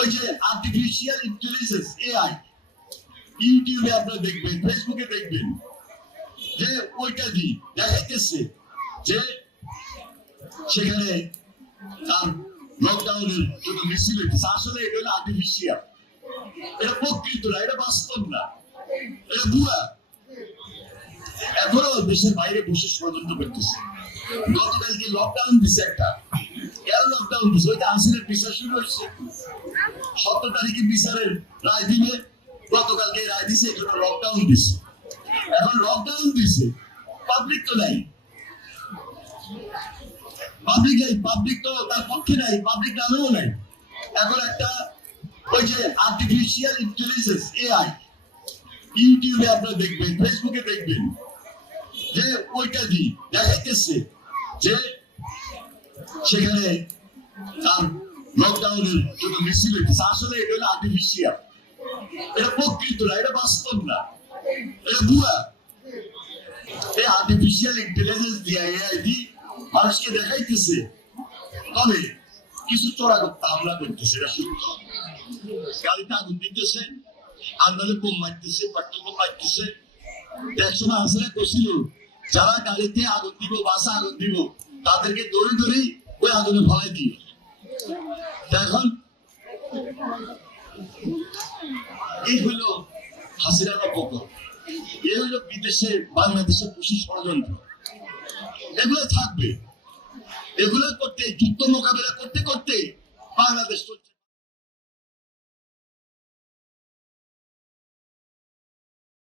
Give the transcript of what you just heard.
ওই যে artificial intelligence AI ইউটিউবে আপনারা দেখবেন, ফেসবুকে দেখবেন যে ওইটা দিয়ে দেখাইতেছে যে সেখানে তার লকডাউনের জন্য মিছিল হইতেছে। আসলে এটা হলো আর্টিফিশিয়াল, এটা প্রকৃত না, এটা বাস্তব না, এটা ভুয়া। এখনো দেশের বাইরে বসে ষড়যন্ত্র করতেছে। গতকালকে লকডাউন দিছে একটা, কেন লকডাউন দিছে? ওইটা হাসিনার বিচার শুরু হয়েছে, 17 তারিখে বিচারের রায় দিবে, গতকালকে রায় দিছে, এই জন্য লকডাউন দিছে। এখন লকডাউন দিছে, পাবলিক তো নাই, পাবলিক তো তার পক্ষে নাই, পাবলিক নামেও নাই। এখন একটা ওই যে আর্টিফিশিয়াল ইন্টেলিজেন্স এআই ইউটিউবে আপনারা দেখবেন, ফেসবুকে দেখবেন যে ওইটা দিয়ে দেখাইতেছে যে সেখানে তার লকডাউনের জন্য মিছিল হইতেছে। আসলে এটা হলো আর্টিফিশিয়াল, এটা প্রকৃত না, এটা বাস্তব না, এটা ভুয়া। এই আর্টিফিশিয়াল ইন্টেলিজেন্স দিয়ে এআই দিয়ে মানুষকে দেখাইতেছে, তবে কিছু চোরা করতে হামলা করতেছে, এটা সত্য। গাড়িতে আগুন দিতেছে, আন্দাজে বোম মারতেছে, পেট্রোল বোম মারতেছে। একসময় হাসিনা করছিল যারা গাড়িতে আগুন দিব, বাসা আগুন দিব, তাদেরকে দৌড়ে দৌড়ে ওই আগুনে ফলাই দিও। এখন এই হইল হাসিনার অপকর্ম, এই হইল বিদেশে বাংলাদেশে কৃষি ষড়যন্ত্র। এগুলো থাকবে, এগুলো করতে, যুদ্ধ মোকাবেলা করতে করতে বাংলাদেশ চলছে।